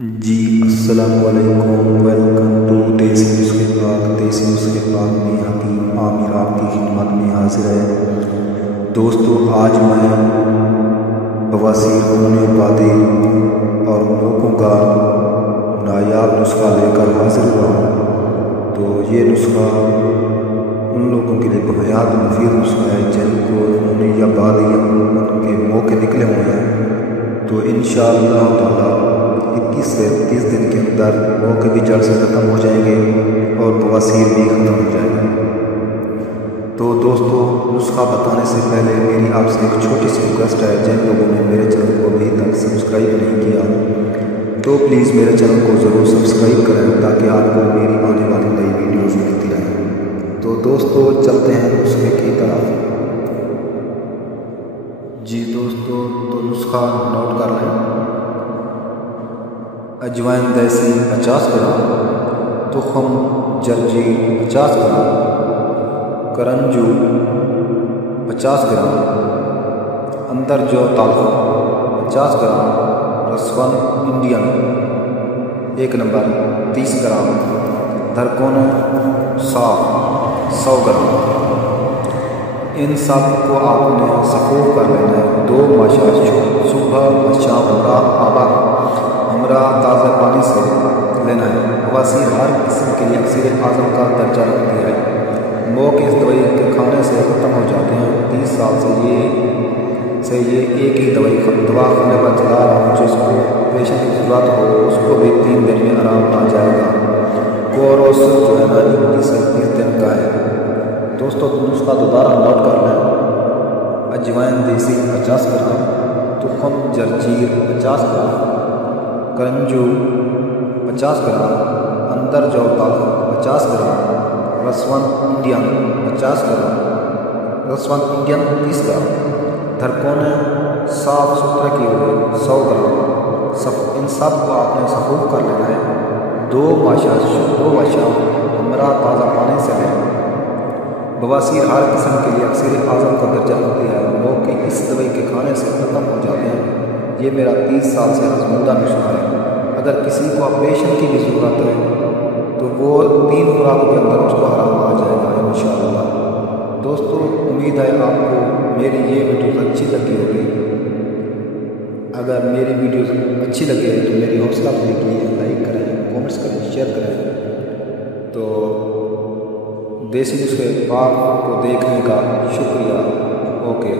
جی السلام علیکم، welcome to دیسی نسخے پاک میں حکیم عامر آپ کی خدمت میں حاضر ہے۔ دوستو آج میں بواسیر ہومیوپیتھی اور موقعوں کا نایاب نسخہ لے کر حاضر ہوا ہوں۔ تو یہ نسخہ ان لوگوں کے لیے بہت مفید نسخہ ہے جن کو خونی یا بادی کے موقع نکلے ہوئے ہیں۔ تو انشاءاللہ تعالی 21 سے 30 دن کے اندر موقع بھی جڑ سے ختم ہو جائیں گے اور بواسیر بھی ختم ہو جائے گا۔ تو دوستو نسخہ بتانے سے پہلے میری آپ سے ایک چھوٹی سی ریکویسٹ ہے، جن لوگوں نے میرے چینل کو ابھی تک سبسکرائب نہیں کیا تو پلیز میرے چینل کو ضرور سبسکرائب کریں تاکہ آپ کو میری آنے والی نئی ویڈیوز ملتی رہیں۔ تو دوستو چلتے ہیں نسخے کی طرف۔ جی دوستو تو نسخہ نوٹ کر لیں۔ اجوائن دیسی 50 گرام، تخم جرجیر 50 گرام، کرنجو 50 گرام، اندر جو تلخ 50 گرام، رسون انڈین 1 نمبر 30 گرام، دھرکون صاف 100 گرام۔ ان سب کو آپ نے سفوف کر لینا ہے 2 ماشا صبح و شام ہمراہ تازہ پانی سے لینا ہے۔ بواسیر ہر قسم کے لیے اکثر اعظم کا درجہ رکھتی ہے۔ موقع اس دوائی کے کھانے سے ختم ہو جاتے ہیں۔ 30 سال سے یہ ایک ہی دوا کھانے پر چلا رہا ہوں۔ جس کو پیشنٹ کی ضرورت ہو اس کو بھی 3 دن میں آرام آ جائے گا۔ کورس جو ہے نا 21 سے 30 دن کا ہے۔ دوستو نسخہ دوبارہ نوٹ کر لیں۔ اجوائن دیسی 50 گرام، تخم جرجیر 50 گرام، کرنجو 50 گرام، اندر جو تلخ 50 گرام، رسون انڈین 50 گرام، رسون انڈین 30 گرام، دھرکون صاف ستھرے کیے ہوئے 100 گرام۔ ان سب کو آپ نے سفوف کر لینا ہے 2 ماشا ہمراہ تازہ پانی سے لیں۔ بواسیر ہر قسم کے لیے اکثر اعظم کا درجہ رکھتی ہے۔ موقع اس دوائی کے کھانے سے ختم ہو جاتے ہیں۔ یہ میرا 30 سال سے آزمودہ نسخہ ہے۔ اگر کسی کو آپریشن کی بھی ضرورت ہے تو وہ 3 خوراک کے اندر اس کو آرام آ جائے گا انشاءاللہ۔ دوستو امید ہے آپ کو میری یہ ویڈیوز اچھی لگی ہوگی۔ اگر میری ویڈیوز اچھی لگے تو میری حوصلہ افزائی کیجیے، لائک کریں، کامنٹس کریں، شیئر کریں۔ تو دیسی نسخے پاک کو دیکھنے کا شکریہ۔ اوکے۔